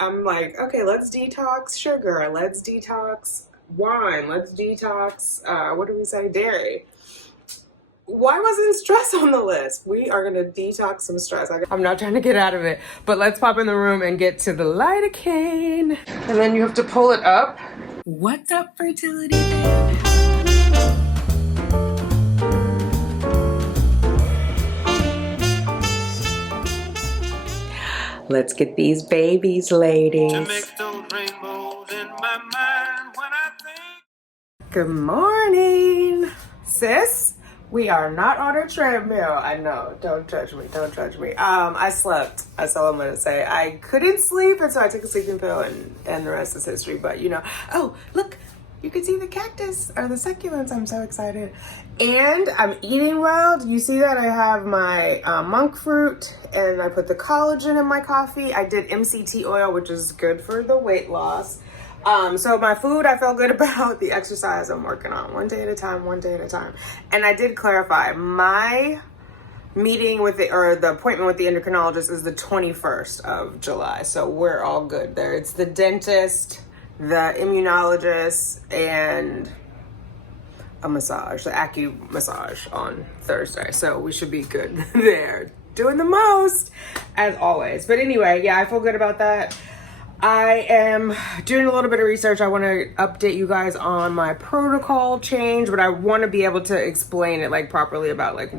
I'm like, okay, let's detox sugar, let's detox wine, let's detox, what do we say, dairy. Why wasn't stress on the list? We are gonna detox some stress. I'm not trying to get out of it, but let's pop in the room and get to the lidocaine. And then you have to pull it up. What's up, fertility fan? Let's get these babies, ladies. To make those rainbows in my mind when I think. Good morning, sis. We are not on a treadmill. I know. Don't judge me. Don't judge me. I slept. That's all I'm gonna say. I couldn't sleep, and so I took a sleeping pill, and the rest is history. But you know. Oh, look. You can see the cactus or the succulents. I'm so excited. And I'm eating well. Do you see that? I have my monk fruit and I put the collagen in my coffee. I did MCT oil, which is good for the weight loss. So my food, I felt good about. The exercise I'm working on one day at a time, one day at a time. And I did clarify my meeting with the appointment with the endocrinologist is the 21st of July. So we're all good there. It's the dentist, the immunologist, and a massage, the acu massage on Thursday. So we should be good there. Doing the most, as always. But anyway, yeah, I feel good about that. I am doing a little bit of research. I want to update you guys on my protocol change, but I want to be able to explain it like properly about like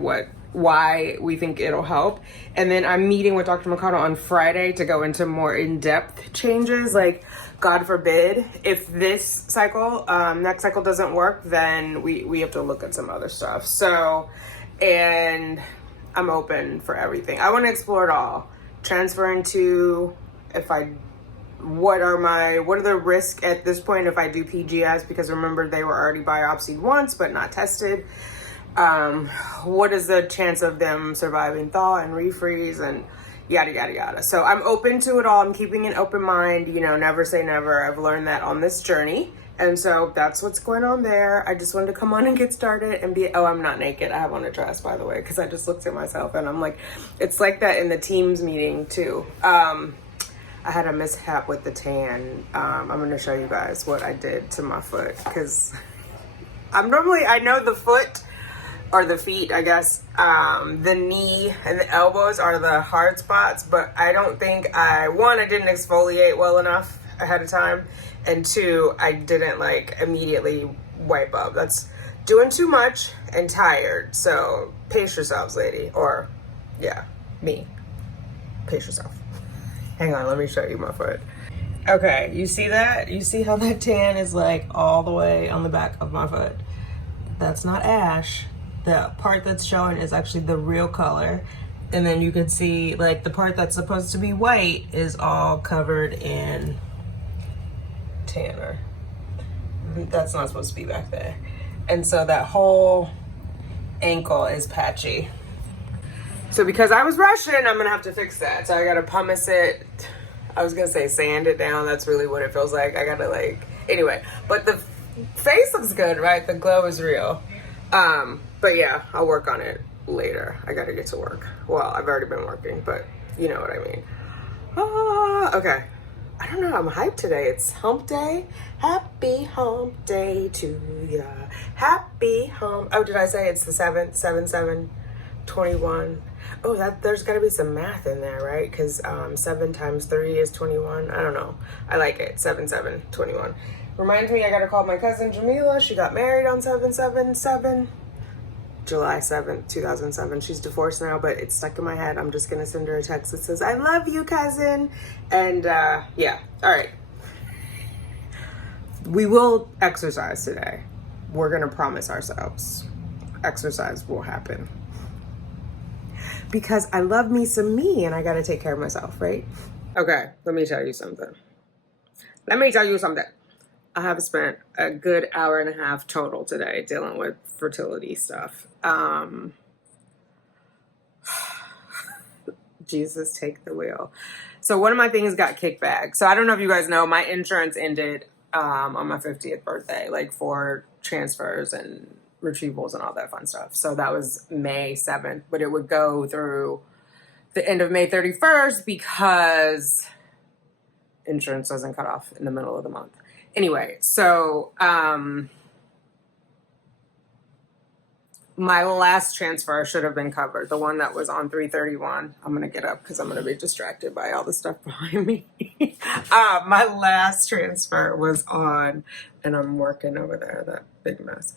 why we think it'll help. And then I'm meeting with Dr. Mikado on Friday to go into more in-depth changes. Like, God forbid, if this cycle, next cycle doesn't work, then we have to look at some other stuff. So, and I'm open for everything. I want to explore it all. Transfer into what are the risks at this point if I do PGS? Because remember, they were already biopsied once, but not tested. What is the chance of them surviving thaw and refreeze and yada, yada, yada. So I'm open to it all. I'm keeping an open mind, you know, never say never. I've learned that on this journey. And so that's what's going on there. I just wanted to come on and get started and I'm not naked. I have on a dress, by the way, because I just looked at myself and I'm like, it's like that in the Teams meeting too. I had a mishap with the tan. I'm going to show you guys what I did to my foot because I know the foot or the feet, I guess, the knee and the elbows are the hard spots, but I don't think I didn't exfoliate well enough ahead of time, and two, I didn't like immediately wipe up. That's doing too much and tired, so pace yourselves, lady, or yeah, me. Pace yourself. Hang on, let me show you my foot. Okay, you see that? You see how that tan is like all the way on the back of my foot? That's not ash. The part that's showing is actually the real color. And then you can see like the part that's supposed to be white is all covered in tanner. That's not supposed to be back there. And so that whole ankle is patchy. So because I was rushing, I'm gonna have to fix that. So I gotta pumice it. I was gonna say sand it down. That's really what it feels like. I gotta anyway, but the face looks good, right? The glow is real. But yeah, I'll work on it later. I gotta get to work. Well, I've already been working, but you know what I mean. Okay. I don't know, I'm hyped today. It's hump day. Happy hump day to ya. Happy hump. Oh, did I say it's the 7th? 7/7/21. Oh, there's gotta be some math in there, right? Because 7 times 3 is 21. I don't know. I like it. 7/7/21. Reminds me, I gotta call my cousin Jamila. She got married on 7/7/7. July 7th, 2007. She's divorced now, but it's stuck in my head. I'm just gonna send her a text that says, I love you, cousin. And yeah, all right. We will exercise today. We're gonna promise ourselves exercise will happen. Because I love me some me and I gotta take care of myself, right? Okay, let me tell you something. I have spent a good hour and a half total today dealing with fertility stuff. Jesus, take the wheel. So one of my things got kicked back. So I don't know if you guys know, my insurance ended on my 50th birthday, like for transfers and retrievals and all that fun stuff. So that was May 7th, but it would go through the end of May 31st because insurance doesn't cut off in the middle of the month. Anyway, so my last transfer should have been covered. The one that was on 331. I'm going to get up because I'm going to be distracted by all the stuff behind me. My last transfer was on, and I'm working over there, that big mess.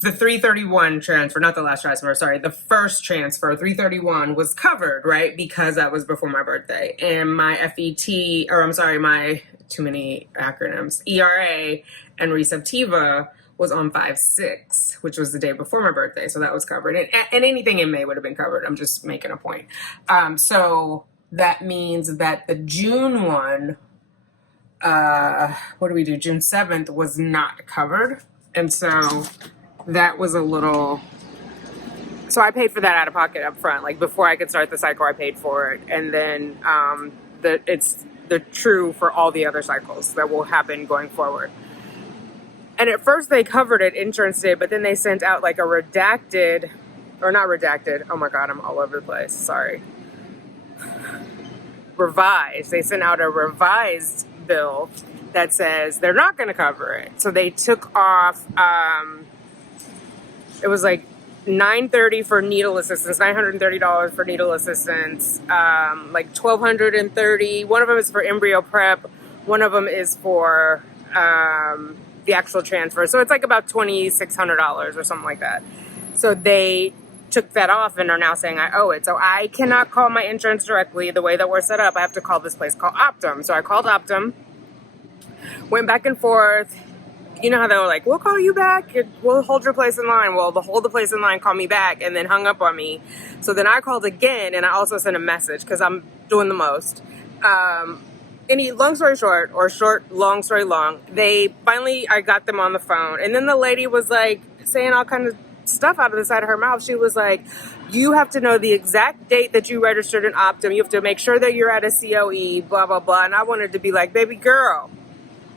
The 331 transfer, not the last transfer, sorry, the first transfer, 331 was covered, right? Because that was before my birthday. And my FET, or I'm sorry, my, too many acronyms, ERA and Receptiva was on 5/6, which was the day before my birthday. So that was covered. And anything in May would have been covered. I'm just making a point. So that means that the June one, what do we do? June 7th was not covered. And so that was a little, so I paid for that out of pocket up front. Like before I could start the cycle, I paid for it. And then it's the true for all the other cycles that will happen going forward. And at first they covered it, insurance did, but then they sent out like a redacted, or not redacted, oh my God, I'm all over the place, sorry. Revised, they sent out a revised bill that says they're not gonna cover it. So they took off, it was like $930 for needle assistance, $930 for needle assistance, like $1,230, one of them is for embryo prep, one of them is for, the actual transfer. So it's like about $2,600 or something like that. So they took that off and are now saying I owe it. So I cannot call my insurance directly the way that we're set up. I have to call this place called Optum. So I called Optum, went back and forth. You know how they were like, we'll call you back. We'll hold your place in line. Well, they'll hold the place in line, call me back, and then hung up on me. So then I called again, and I also sent a message because I'm doing the most. Long story short, or long story long, I got them on the phone. And then the lady was like saying all kind of stuff out of the side of her mouth. She was like, you have to know the exact date that you registered in Optum. You have to make sure that you're at a COE, blah, blah, blah. And I wanted to be like, baby girl,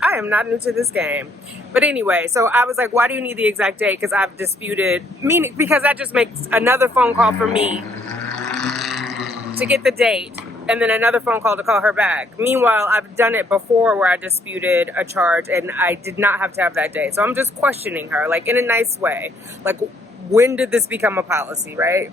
I am not new to this game. But anyway, so I was like, why do you need the exact date? Because I've disputed, because that just makes another phone call for me to get the date. And then another phone call to call her back. Meanwhile, I've done it before where I disputed a charge and I did not have to have that date. So I'm just questioning her, like in a nice way. Like, when did this become a policy, right?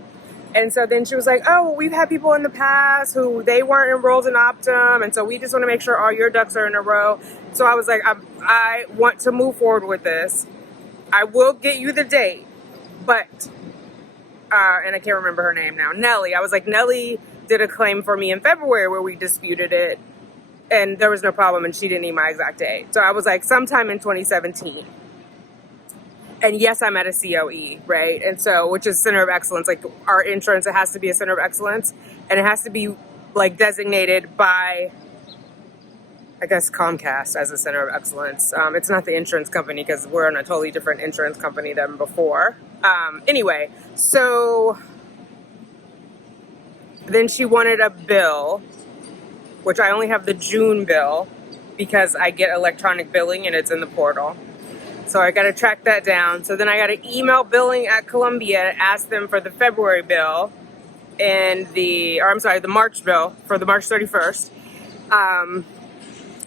And so then she was like, oh, well, we've had people in the past who they weren't enrolled in Optum. And so we just want to make sure all your ducks are in a row. So I was like, I want to move forward with this. I will get you the date. But, and I can't remember her name now, Nellie. I was like, Nellie did a claim for me in February where we disputed it and there was no problem and she didn't need my exact date. So I was like, sometime in 2017. And yes, I'm at a COE, right? And so, which is Center of Excellence, like our insurance, it has to be a Center of Excellence and it has to be like designated by, I guess, Comcast as a Center of Excellence. It's not the insurance company because we're in a totally different insurance company than before. Anyway, so then she wanted a bill, which I only have the June bill because I get electronic billing and it's in the portal. So I got to track that down. So then I got to email billing at Columbia, ask them for the February bill and the March bill for the March 31st.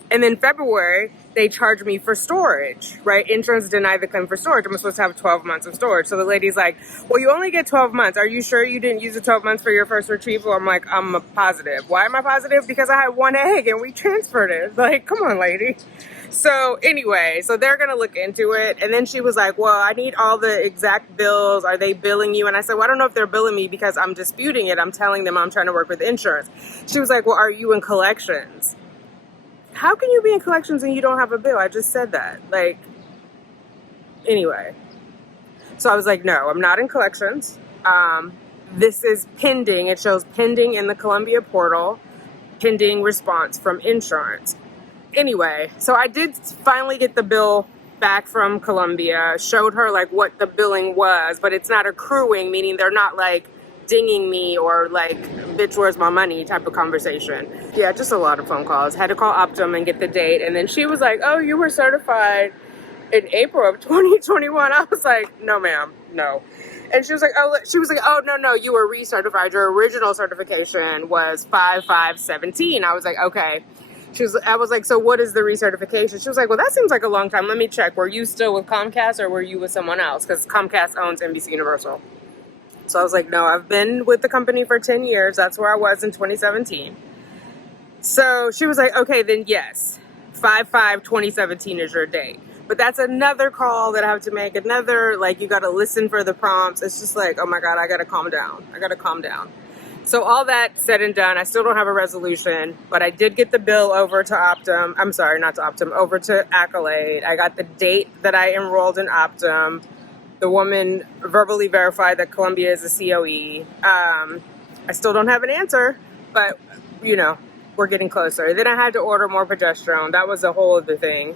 And then February, they charged me for storage, right? Insurance denied the claim for storage. I'm supposed to have 12 months of storage. So the lady's like, well, you only get 12 months. Are you sure you didn't use the 12 months for your first retrieval? I'm like, I'm positive. Why am I positive? Because I had one egg and we transferred it. Like, come on, lady. So anyway, so they're going to look into it. And then she was like, well, I need all the exact bills. Are they billing you? And I said, well, I don't know if they're billing me because I'm disputing it. I'm telling them I'm trying to work with insurance. She was like, well, are you in collections? How can you be in collections and you don't have a bill? I just said that. Like, anyway. So I was like, no, I'm not in collections. This is pending. It shows pending in the Columbia portal, pending response from insurance. Anyway, so I did finally get the bill back from Columbia, showed her like what the billing was, but it's not accruing, meaning they're not like dinging me or like, bitch, where's my money type of conversation. Yeah, just a lot of phone calls. Had to call Optum and get the date. And then she was like, oh, you were certified in April of 2021. I was like, no, ma'am, no. And she was like, oh, no, you were recertified. Your original certification was 5/5/17. I was like, okay. I was like, so what is the recertification? She was like, well, that seems like a long time. Let me check. Were you still with Comcast or were you with someone else? Because Comcast owns NBC Universal. So I was like, no, I've been with the company for 10 years. That's where I was in 2017. So she was like, okay, then yes, 5/5/2017 is your date. But that's another call that I have to make. Another, like, you got to listen for the prompts. It's just like, oh my God, I got to calm down. I got to calm down. So all that said and done, I still don't have a resolution, but I did get the bill over to Optum. I'm sorry, not to Optum, over to Accolade. I got the date that I enrolled in Optum. The woman verbally verified that Columbia is a COE. I still don't have an answer, but, you know, we're getting closer. Then I had to order more progesterone. That was a whole other thing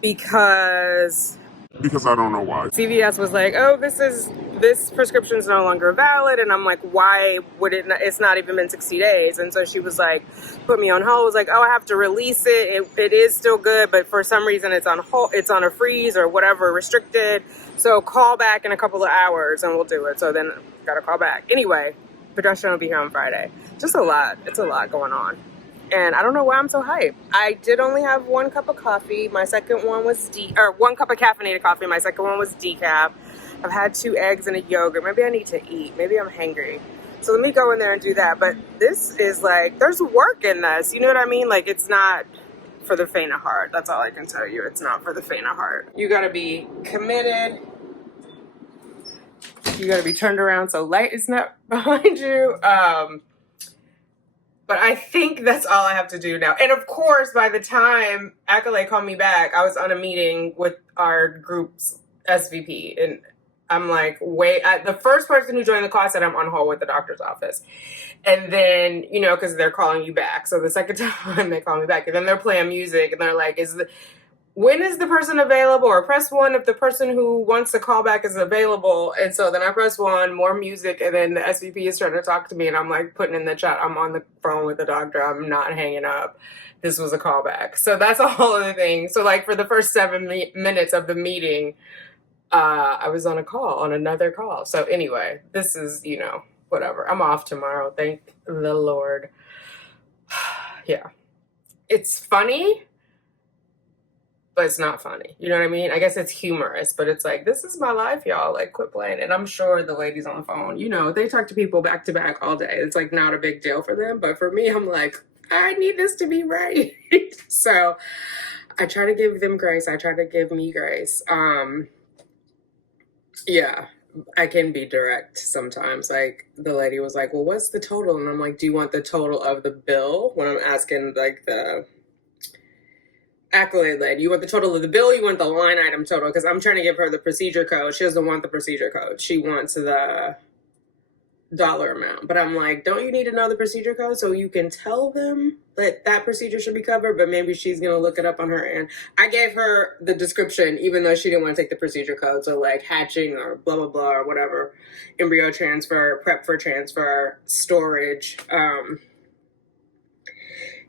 because I don't know why. CVS was like, oh, this prescription is no longer valid. And I'm like, why would it not? It's not even been 60 days. And so she was like, put me on hold. Was like, oh, I have to release it. It is still good, but for some reason it's on hold. It's on a freeze or whatever, restricted. So call back in a couple of hours and we'll do it. So then got to call back. Anyway, progesterone will be here on Friday. Just a lot. It's a lot going on. And I don't know why I'm so hyped. I did only have 1 cup of coffee. My second one was 1 cup of caffeinated coffee. My second one was decaf. I've had 2 eggs and a yogurt. Maybe I need to eat. Maybe I'm hangry. So let me go in there and do that. But this is like, there's work in this. You know what I mean? Like, it's not for the faint of heart. That's all I can tell you. It's not for the faint of heart. You got to be committed. You got to be turned around so light is not behind you. But I think that's all I have to do now. And of course, by the time Accolade called me back, I was on a meeting with our group's SVP. And I'm like, wait, the first person who joined the call said I'm on hold with the doctor's office. And then, you know, because they're calling you back. So the second time they call me back, and then they're playing music and they're like, when is the person available? Or press 1 if the person who wants to call back is available. And so then I press 1, more music, and then the SVP is trying to talk to me, and I'm like putting in the chat, I'm on the phone with the doctor. I'm not hanging up. This was a callback. So that's a whole other thing. So like for the first 7 minutes of the meeting, I was on another call. So anyway, this is, you know, whatever. I'm off tomorrow. Thank the Lord. Yeah. It's funny, but it's not funny. You know what I mean? I guess it's humorous, but it's like, this is my life, y'all. Like, quit playing. And I'm sure the ladies on the phone, you know, they talk to people back to back all day. It's like not a big deal for them. But for me, I'm like, I need this to be right. So I try to give them grace. I try to give me grace. Yeah, I can be direct sometimes. Like the lady was like, well, what's the total? And I'm like, do you want the total of the bill? When I'm asking like the Accolade lady, you want the total of the bill? You want the line item total? Because I'm trying to give her the procedure code. She doesn't want the procedure code. She wants the dollar amount. But I'm like, don't you need to know the procedure code so you can tell them that that procedure should be covered? But maybe she's going to look it up on her end. I gave her the description, even though she didn't want to take the procedure code. So like hatching or blah, blah, blah, or whatever. Embryo transfer, prep for transfer, storage.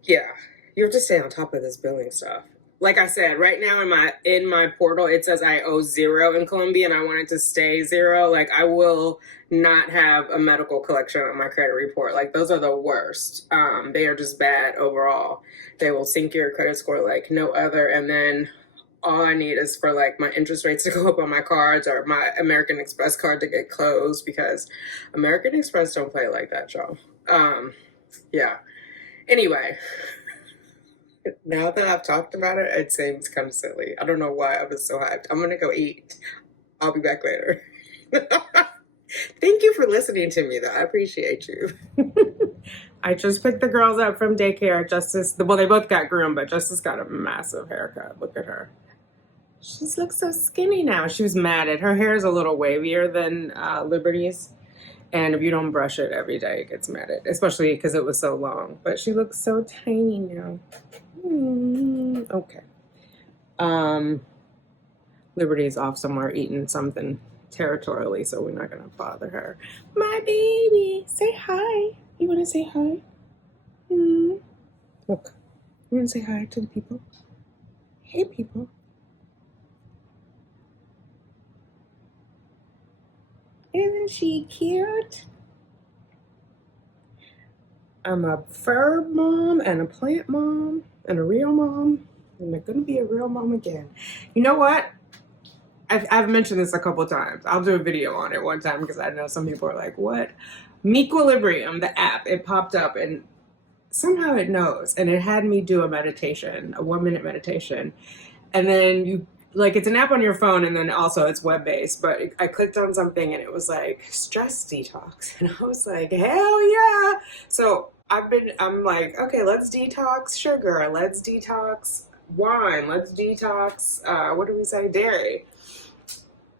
Yeah, you have to stay on top of this billing stuff. Like I said, right now in my portal, it says I owe 0 in Colombia, and I want it to stay 0. Like, I will not have a medical collection on my credit report. Like, those are the worst. They are just bad overall. They will sink your credit score like no other. And then all I need is for like my interest rates to go up on my cards, or my American Express card to get closed, because American Express don't play like that, y'all. Yeah. Anyway. Now that I've talked about it, it seems kind of silly. I don't know why I was so hyped. I'm going to go eat. I'll be back later. Thank you for listening to me, though. I appreciate you. I just picked the girls up from daycare. Justice, well, they both got groomed, but Justice got a massive haircut. Look at her. She just looks so skinny now. She was matted. Her hair is a little wavier than Liberty's. And if you don't brush it every day, it gets matted, especially because it was so long. But she looks so tiny now. Okay. Liberty is off somewhere eating something territorially, so we're not going to bother her. My baby, say hi. You want to say hi? Look, you want to say hi to the people? Hey, people. Isn't she cute? I'm a fur mom and a plant mom and a real mom. And I'm gonna be a real mom again. You know what? I've mentioned this a couple times. I'll do a video on it one time because I know some people are like, what? Mequilibrium, the app, it popped up and somehow it knows. And it had me do a meditation, a 1-minute meditation. And then you, like, it's an app on your phone and then also it's web-based. But I clicked on something and it was like, stress detox. And I was like, hell yeah. So I'm like, okay, let's detox sugar. Let's detox wine. Let's detox, what do we say? Dairy.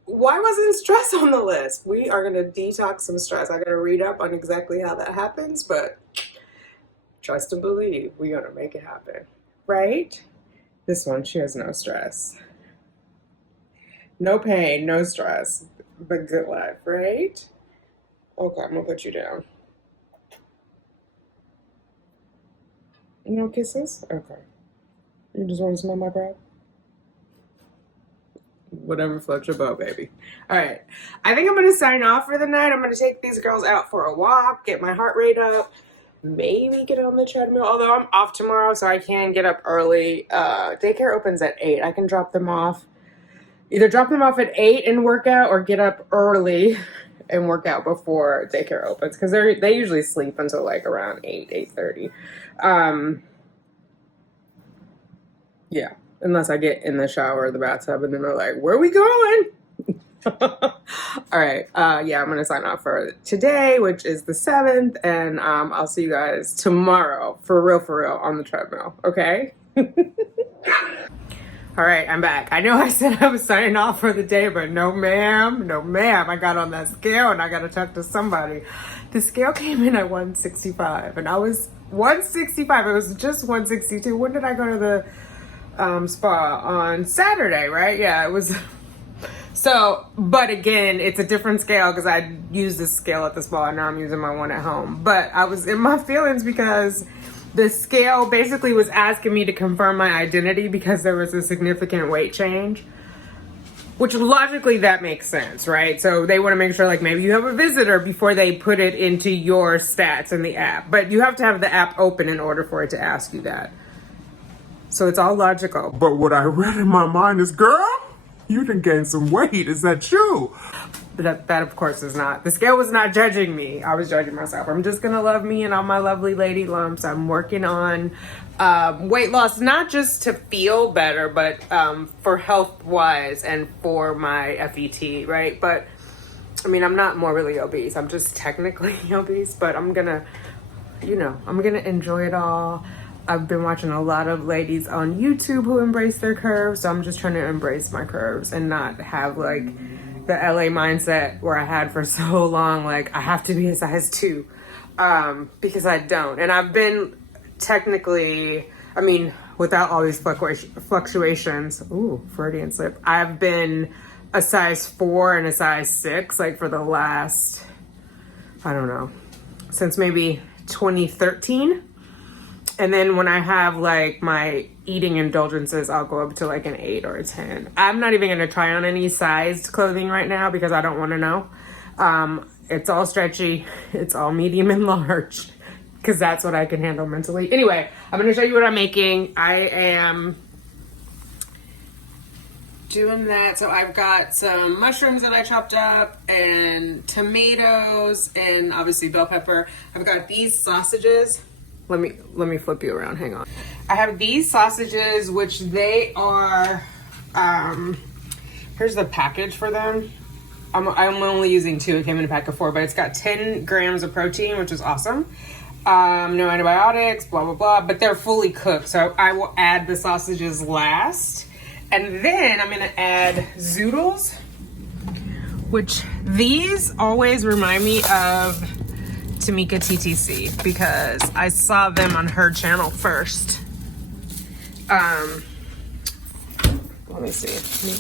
Why wasn't stress on the list? We are going to detox some stress. I got to read up on exactly how that happens, but trust and believe we're going to make it happen. Right? This one, she has no stress. No pain, no stress, but good life, right? Okay, I'm going to put you down. No kisses? Okay. You just want to smell my breath? Whatever floats your boat, baby. All right. I think I'm going to sign off for the night. I'm going to take these girls out for a walk, get my heart rate up, maybe get on the treadmill. Although I'm off tomorrow, so I can get up early. Daycare opens at 8. I can drop them off. Either drop them off at 8 and work out or get up early and work out before daycare opens. Because they usually sleep until like around 8:30. Yeah. Unless I get in the shower or the bathtub and then they're like, where are we going? All right. Yeah, I'm going to sign off for today, which is the 7th. And I'll see you guys tomorrow for real on the treadmill. Okay? All right, I'm back. I know I said I was signing off for the day, but no ma'am. No ma'am. I got on that scale and I got to talk to somebody. The scale came in at 165 and I was 165. It was just 162. When did I go to the spa? On Saturday, right? Yeah, it was. So, but again, it's a different scale because I used this scale at the spa and now I'm using my one at home. But I was in my feelings because the scale basically was asking me to confirm my identity because there was a significant weight change, which logically that makes sense, right? So they want to make sure like maybe you have a visitor before they put it into your stats in the app. But you have to have the app open in order for it to ask you that. So it's all logical. But what I read in my mind is, girl, you done gained some weight. Is that true? That of course is not. The scale was not judging me. I was judging myself. I'm just going to love me and all my lovely lady lumps. I'm working on weight loss, not just to feel better, but for health-wise and for my FET, right? But, I mean, I'm not morbidly obese. I'm just technically obese, but I'm going to, I'm going to enjoy it all. I've been watching a lot of ladies on YouTube who embrace their curves, so I'm just trying to embrace my curves and not have like the LA mindset where I had for so long, like I have to be a size 2, because I don't. And I've been technically, I mean, without all these fluctuations, ooh, Freudian slip, I've been a size 4 and a size 6, like for the last, I don't know, since maybe 2013. And then when I have like my eating indulgences, I'll go up to like an 8 or a 10. I'm not even going to try on any sized clothing right now because I don't want to know. It's all stretchy. It's all medium and large because that's what I can handle mentally. Anyway, I'm going to show you what I'm making. I am doing that. So I've got some mushrooms that I chopped up and tomatoes and obviously bell pepper. I've got these sausages. Let me flip you around. Hang on. I have these sausages, which they are, here's the package for them. I'm only using 2. It came in a pack of 4, but it's got 10 grams of protein, which is awesome. No antibiotics, blah, blah, blah, but they're fully cooked. So I will add the sausages last. And then I'm going to add zoodles, which these always remind me of Tanika TTC because I saw them on her channel first. Let me see. Let me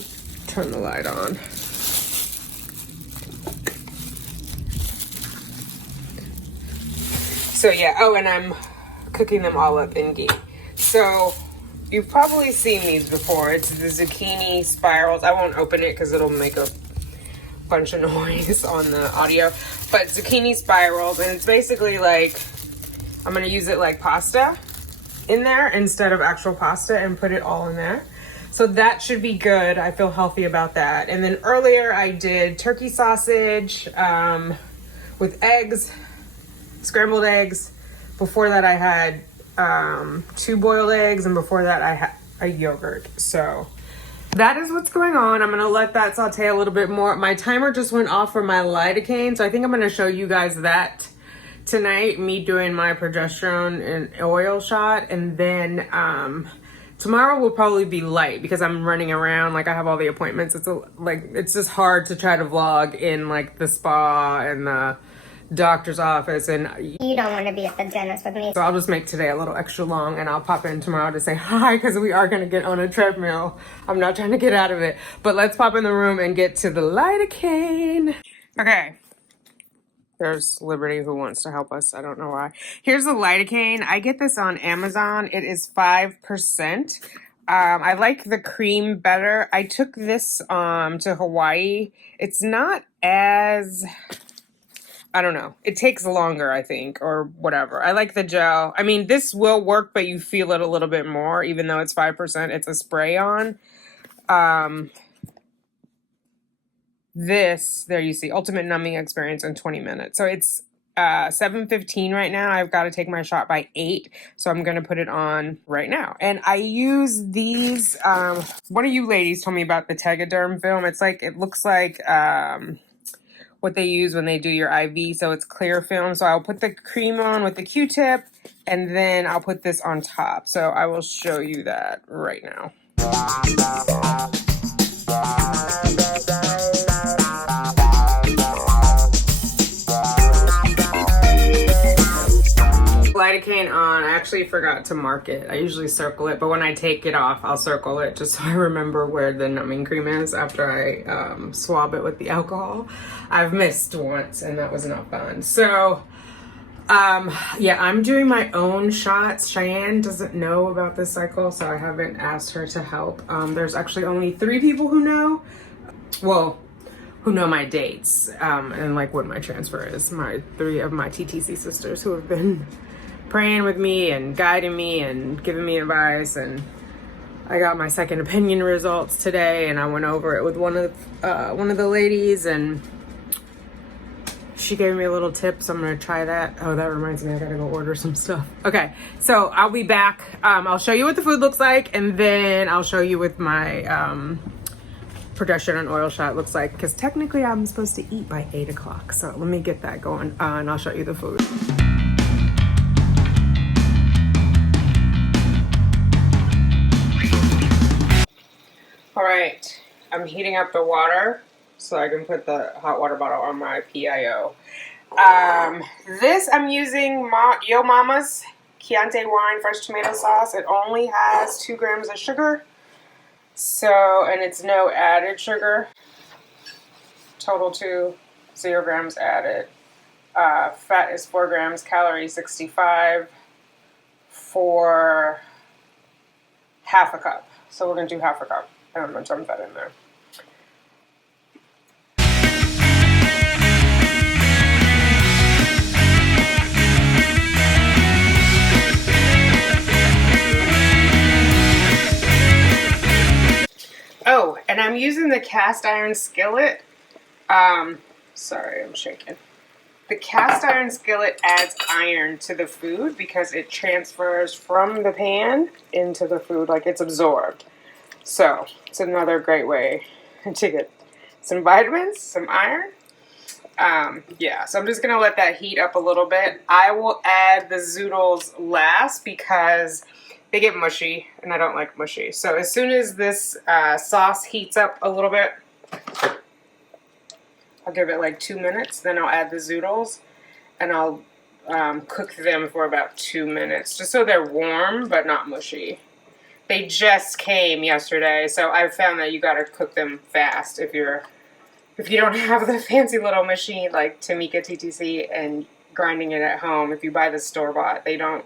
turn the light on. So yeah, oh, and I'm cooking them all up in ghee. So you've probably seen these before. It's the zucchini spirals. I won't open it because it'll make a bunch of noise on the audio, but zucchini spirals, and it's basically like I'm gonna use it like pasta in there instead of actual pasta and put it all in there. So that should be good. I feel healthy about that. And then earlier I did turkey sausage with eggs, scrambled eggs. Before that I had 2 boiled eggs, and before that I had a yogurt. So that is what's going on. I'm gonna let that saute a little bit more. My timer just went off for my lidocaine, so I think I'm gonna show you guys that tonight, me doing my progesterone and oil shot. And then tomorrow will probably be light because I'm running around, like I have all the appointments. It's just hard to try to vlog in like the spa and the doctor's office, and you don't want to be at the dentist with me. So I'll just make today a little extra long, and I'll pop in tomorrow to say hi because we are going to get on a treadmill. I'm not trying to get out of it, but let's pop in the room and get to the lidocaine. Okay. There's Liberty who wants to help us. I don't know why. Here's the lidocaine. I get this on Amazon. It is 5%. I like the cream better. I took this to Hawaii. It's not as... I don't know. It takes longer, I think, or whatever. I like the gel. I mean, this will work, but you feel it a little bit more, even though it's 5%. It's a spray on. There you see, ultimate numbing experience in 20 minutes. So it's 7:15 right now. I've got to take my shot by 8. So I'm going to put it on right now. And I use these. One of you ladies told me about the Tegaderm film. It looks like... what they use when they do your IV, so it's clear film. So I'll put the cream on with the Q-tip, and then I'll put this on top. So I will show you that right now. Lidocaine on. I actually forgot to mark it. I usually circle it, but when I take it off, I'll circle it just so I remember where the numbing cream is after I swab it with the alcohol. I've missed once, and that was not fun. So, yeah, I'm doing my own shots. Cheyenne doesn't know about this cycle, so I haven't asked her to help. There's actually only 3 people who know. Well, who know my dates and like what my transfer is. My 3 of my TTC sisters who have been praying with me and guiding me and giving me advice. And I got my second opinion results today, and I went over it with one of the ladies, and she gave me a little tip, so I'm gonna try that. Oh, that reminds me, I gotta go order some stuff. Okay, so I'll be back. I'll show you what the food looks like, and then I'll show you what my progesterone oil shot looks like, because technically I'm supposed to eat by 8 o'clock. So let me get that going, and I'll show you the food. All right, I'm heating up the water so I can put the hot water bottle on my PIO. This I'm using Yo Mama's Chianti wine fresh tomato sauce. It only has 2 grams of sugar. So, and it's no added sugar. Total 0 grams added. Fat is 4 grams, calories 65 for half a cup. So we're gonna do half a cup. And I'm gonna dump that in there. Oh, and I'm using the cast iron skillet. Sorry, I'm shaking. The cast iron skillet adds iron to the food because it transfers from the pan into the food, like it's absorbed. So it's another great way to get some vitamins, some iron. Yeah, so I'm just gonna let that heat up a little bit. I will add the zoodles last because they get mushy, and I don't like mushy. So as soon as this sauce heats up a little bit, I'll give it like 2 minutes. Then I'll add the zoodles, and I'll cook them for about 2 minutes, just so they're warm but not mushy. They just came yesterday, so I've found that you gotta cook them fast if you don't have the fancy little machine like Tanika TTC and grinding it at home. If you buy the store-bought, they don't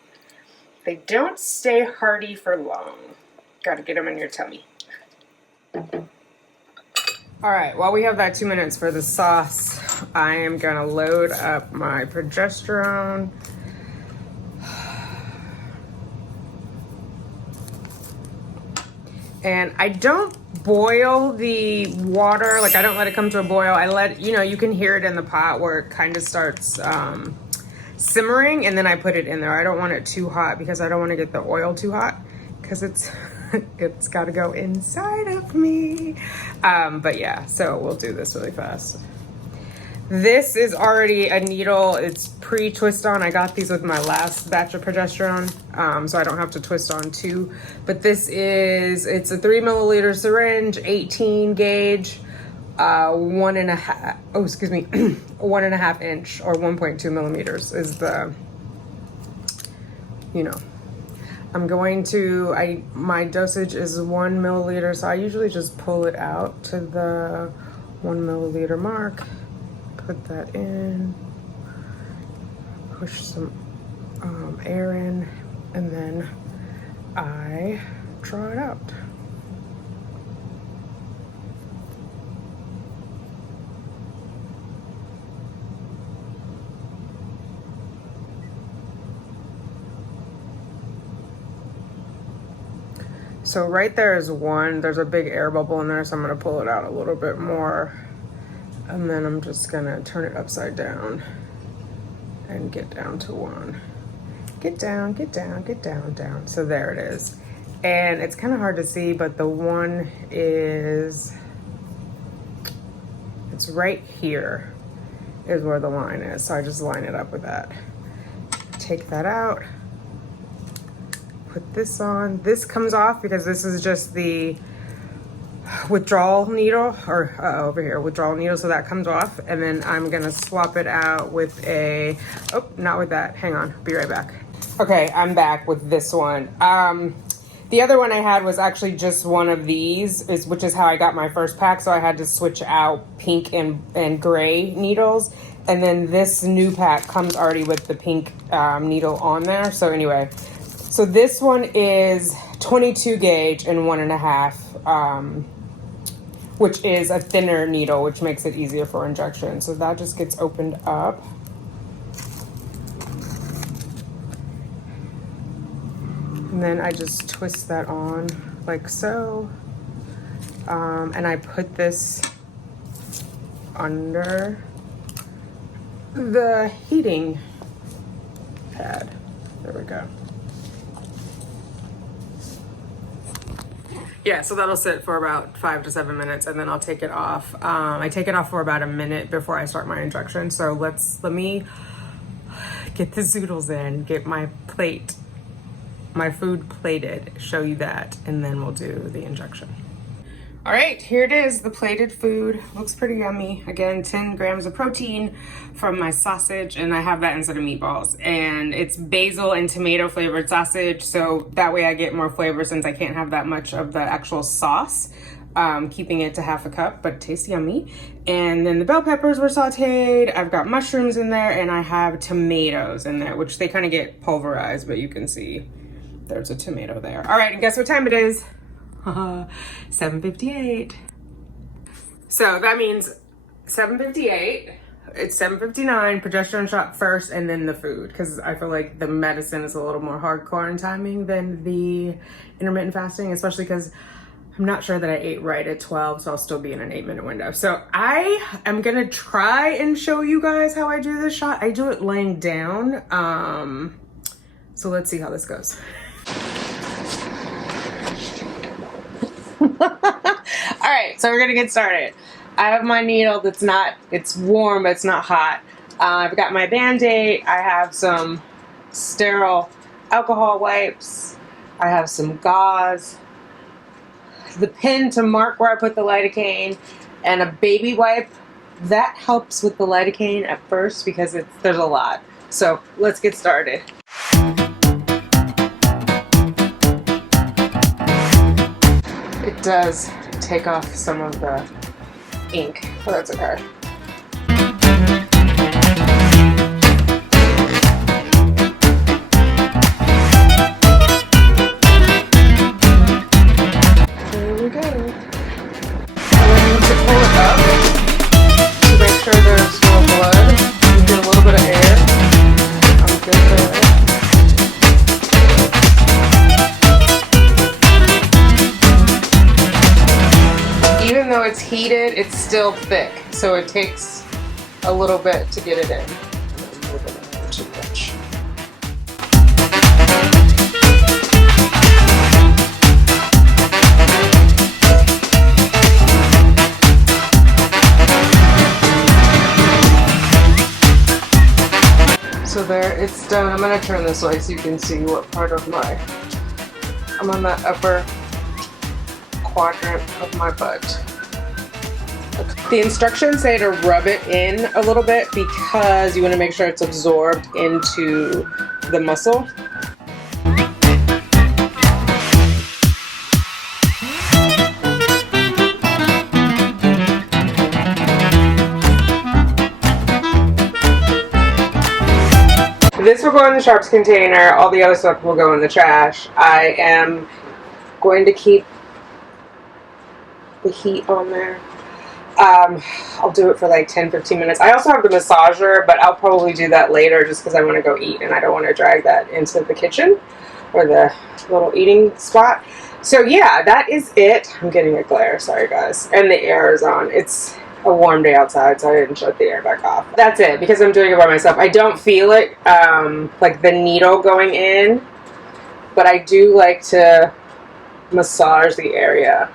stay hearty for long. Gotta get them in your tummy. All right, while we have that 2 minutes for the sauce, I am gonna load up my progesterone. And I don't boil the water, like I don't let it come to a boil. I let, you know, you can hear it in the pot where it kind of starts simmering, and then I put it in there. I don't want it too hot because I don't want to get the oil too hot because it's it's got to go inside of me. But yeah, so we'll do this really fast. This is already a needle. It's pre-twist on. I got these with my last batch of progesterone, so I don't have to twist on two. But this is, it's a 3 milliliter syringe, 18 gauge, 1.5 inch or 1.2 millimeters is the, you know. I'm going to, my dosage is 1 milliliter, so I usually just pull it out to the 1 milliliter mark. Put that in, push some air in, and then I draw it out. So right there is one, there's a big air bubble in there, so I'm gonna pull it out a little bit more. And then I'm just gonna turn it upside down and get down to one. Get down, get down, get down, down. So there it is. And it's kind of hard to see, but the one is, it's right here is where the line is. So I just line it up with that. Take that out, put this on. This comes off because this is just the withdrawal needle, or over here, withdrawal needle, so that comes off. And then I'm gonna swap it out with a, oh, not with that, hang on, be right back. Okay, I'm back with this one. The other one I had was actually just one of these, which is how I got my first pack, so I had to switch out pink and gray needles. And then this new pack comes already with the pink needle on there. So anyway, so this one is 22 gauge and 1.5, which is a thinner needle, which makes it easier for injection. So that just gets opened up. And then I just twist that on like so. And I put this under the heating pad. There we go. Yeah, so that'll sit for about 5 to 7 minutes, and then I'll take it off. I take it off for about a minute before I start my injection. So let me get the zoodles in, get my plate, my food plated, show you that, and then we'll do the injection. All right, here it is, the plated food. Looks pretty yummy. Again, 10 grams of protein from my sausage, and I have that instead of meatballs. And it's basil and tomato flavored sausage, so that way I get more flavor since I can't have that much of the actual sauce. Keeping it to half a cup, but tastes yummy. And then the bell peppers were sauteed. I've got mushrooms in there, and I have tomatoes in there, which they kind of get pulverized, but you can see there's a tomato there. All right, and guess what time it is? 7:58. So that means 7:58. It's 7:59. Progesterone shot first, and then the food, because I feel like the medicine is a little more hardcore in timing than the intermittent fasting, especially because I'm not sure that I ate right at 12, so I'll still be in an 8-minute window. So I am gonna try and show you guys how I do this shot. I do it laying down. So let's see how this goes. All right, so we're gonna get started. I have my needle that's not, it's warm, but it's not hot. I've got my Band-Aid. I have some sterile alcohol wipes. I have some gauze, the pin to mark where I put the lidocaine, and a baby wipe. That helps with the lidocaine at first because there's a lot. So let's get started. It does take off some of the ink, but that's okay. Here we go. And then you can pull it up to make sure there's no blood. You get a little bit of air. I'm good there. it's heated, it's still thick. So it takes a little bit to get it in. Too much. So there, it's done. I'm gonna turn this way so you can see what part of I'm on the upper quadrant of my butt. The instructions say to rub it in a little bit because you want to make sure it's absorbed into the muscle. This will go in the sharps container. All the other stuff will go in the trash. I am going to keep the heat on there. I'll do it for like 10-15 minutes. I also have the massager, but I'll probably do that later just because I want to go eat and I don't want to drag that into the kitchen or the little eating spot. So yeah, that is it. I'm getting a glare, sorry guys. And the air is on. It's a warm day outside, so I didn't shut the air back off. That's it, because I'm doing it by myself. I don't feel it, like the needle going in, but I do like to massage the area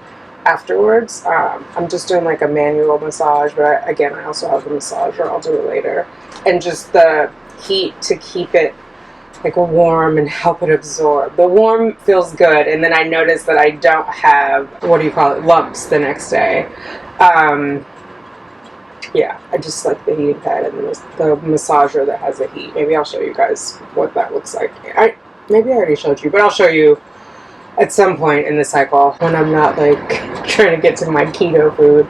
afterwards. I'm just doing like a manual massage, but again, I also have the massager. I'll do it later. And just the heat to keep it like warm and help it absorb. The warm feels good, and then I notice that I don't have, what do you call it, lumps the next day. Yeah, I just like the heating pad and the massager that has the heat. Maybe I'll show you guys what that looks like. Maybe I already showed you, but I'll show you at some point in the cycle when I'm not like trying to get to my keto food.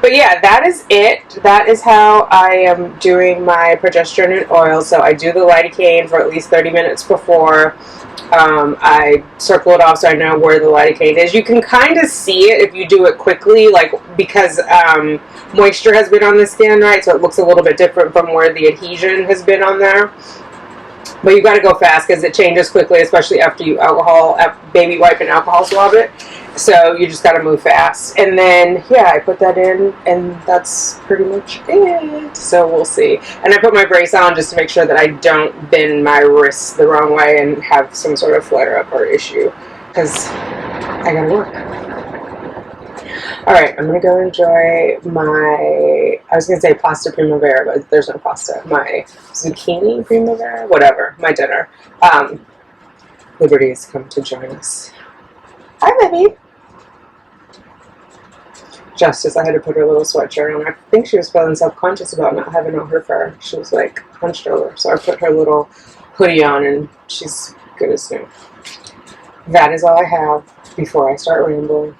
But yeah, that is it. That is how I am doing my progesterone and oil. So I do the lidocaine for at least 30 minutes before. I circle it off so I know where the lidocaine is. You can kind of see it if you do it quickly, like because moisture has been on the skin, right? So it looks a little bit different from where the adhesion has been on there. But you got to go fast because it changes quickly, especially after you baby wipe and alcohol swab it. So you just got to move fast. And then, yeah, I put that in, and that's pretty much it. So we'll see. And I put my brace on just to make sure that I don't bend my wrists the wrong way and have some sort of flare-up or issue, because I got to work. All right, I'm going to go enjoy my, I was going to say pasta primavera, but there's no pasta. My zucchini primavera, whatever, my dinner. Liberty has come to join us. Hi, baby. Justice, I had to put her little sweatshirt on. I think she was feeling self-conscious about not having all her fur. She was like hunched over, so I put her little hoodie on, and she's good as new. That is all I have before I start rambling.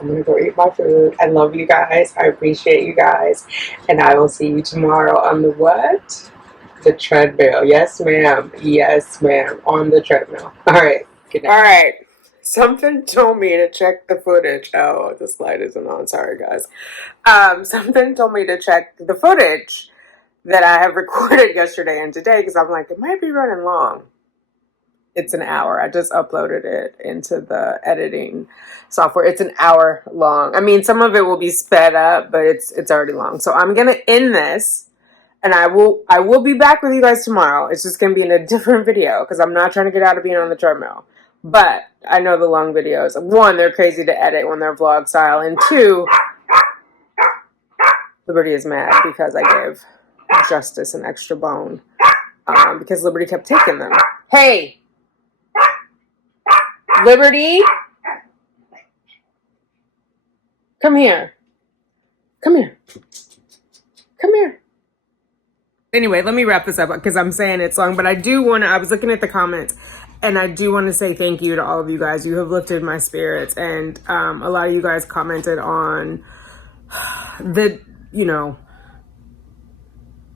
I'm going to go eat my food. I love you guys. I appreciate you guys. And I will see you tomorrow on the what? The treadmill. Yes, ma'am. Yes, ma'am. On the treadmill. All right. Good night. All right. Something told me to check the footage. Oh, the slide isn't on. Sorry, guys. Something told me to check the footage that I have recorded yesterday and today, because I'm like, it might be running long. It's an hour. I just uploaded it into the editing software. It's an hour long. I mean, some of it will be sped up, but it's already long. So I'm gonna end this, and I will be back with you guys tomorrow. It's just gonna be in a different video because I'm not trying to get out of being on the treadmill. But I know the long videos. One, they're crazy to edit when they're vlog style, and two, Liberty is mad because I gave Justice an extra bone because Liberty kept taking them. Hey. Liberty, come here. Come here. Come here. Anyway, let me wrap this up because I'm saying it's long, but I do want to, I was looking at the comments, and I do want to say thank you to all of you guys. You have lifted my spirits, and a lot of you guys commented on the,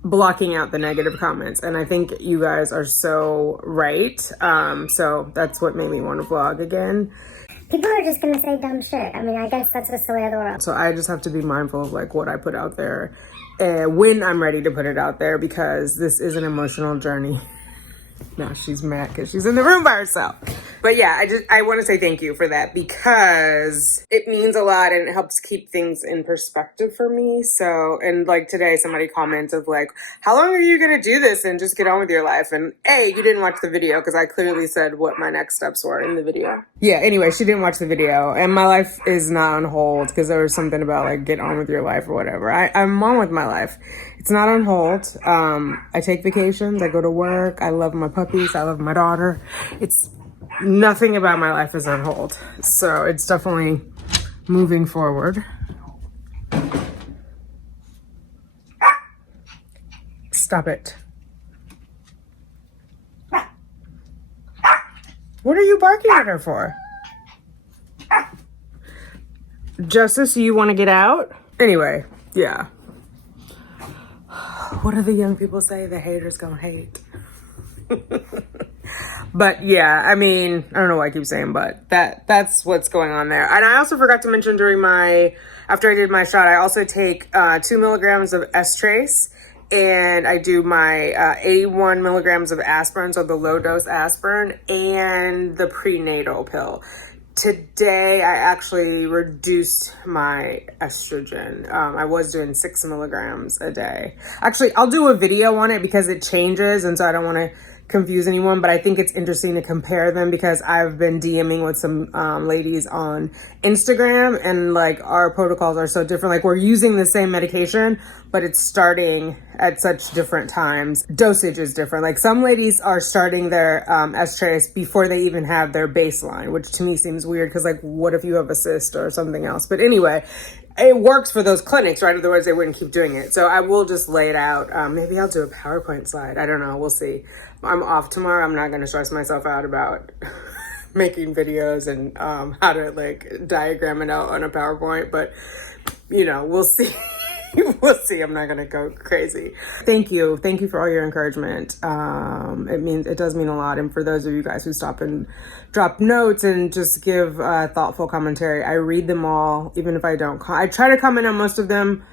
blocking out the negative comments, and I think you guys are so right. So that's what made me want to vlog again. People are just gonna say dumb shit. I mean, I guess that's just the way of the world. So I just have to be mindful of like what I put out there when I'm ready to put it out there, because this is an emotional journey. Now she's mad because she's in the room by herself. But yeah, I want to say thank you for that because it means a lot and it helps keep things in perspective for me. So, and like today, somebody comments of like, how long are you going to do this and just get on with your life? And A, you didn't watch the video because I clearly said what my next steps were in the video. Yeah, anyway, she didn't watch the video and my life is not on hold because there was something about like get on with your life or whatever. I'm on with my life. It's not on hold. I take vacations. I go to work. I love my puppies. I love my daughter. It's nothing about my life is on hold. So it's definitely moving forward. Stop it. What are you barking at her for? Justice, you want to get out? Anyway, yeah. What do the young people say? The haters gonna hate. But yeah, I mean, I don't know why I keep saying but. That's what's going on there. And I also forgot to mention after I did my shot, I also take 2 milligrams of S-Trace and I do my 81 milligrams of aspirin, so the low dose aspirin, and the prenatal pill. Today, I actually reduced my estrogen. I was doing 6 milligrams a day. Actually, I'll do a video on it because it changes, and so I don't want to confuse anyone, but I think it's interesting to compare them because I've been DMing with some ladies on Instagram, and like our protocols are so different. Like we're using the same medication, but it's starting at such different times. Dosage is different. Like some ladies are starting their S-Trace before they even have their baseline, which to me seems weird because like what if you have a cyst or something else? But anyway, it works for those clinics, right? Otherwise they wouldn't keep doing it. So I will just lay it out. Maybe I'll do a PowerPoint slide. I don't know. We'll see. I'm off tomorrow. I'm not going to stress myself out about making videos and how to like diagram it out on a PowerPoint, but you know, we'll see. We'll see. I'm not gonna go crazy. Thank you for all your encouragement. It does mean a lot. And for those of you guys who stop and drop notes and just give thoughtful commentary, I read them all, even if I don't. I try to comment on most of them,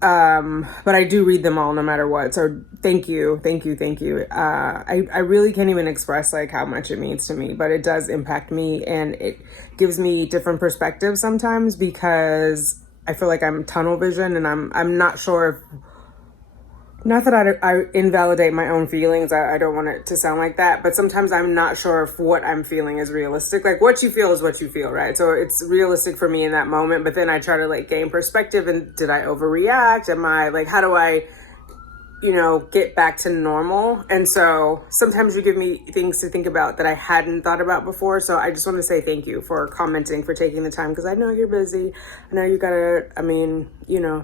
but I do read them all no matter what. So thank you. I really can't even express like how much it means to me, but it does impact me and it gives me different perspectives sometimes because I feel like I'm tunnel vision and I'm not sure if, not that I invalidate my own feelings. I don't want it to sound like that, but sometimes I'm not sure if what I'm feeling is realistic. Like what you feel is what you feel, right? So it's realistic for me in that moment, but then I try to like gain perspective and did I overreact? Am I like, how do I, get back to normal? And so sometimes you give me things to think about that I hadn't thought about before. So I just want to say thank you for commenting, for taking the time, because I know you're busy. I know you gotta,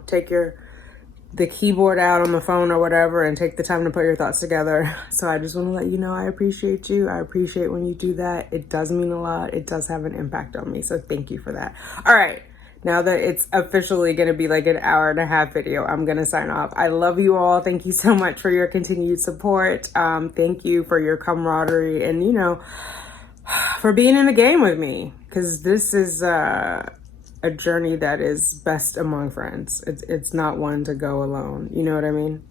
take the keyboard out on the phone or whatever and take the time to put your thoughts together. So I just want to let you know I appreciate you. I appreciate when you do that. It does mean a lot. It does have an impact on me. So thank you for that. All right. Now that it's officially going to be like an 1.5-hour video, I'm going to sign off. I love you all. Thank you so much for your continued support. Thank you for your camaraderie and, for being in the game with me. Because this is a journey that is best among friends. It's not one to go alone. You know what I mean?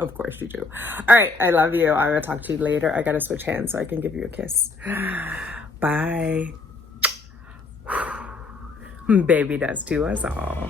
Of course you do. All right. I love you. I will talk to you later. I got to switch hands so I can give you a kiss. Bye. Baby does to us all.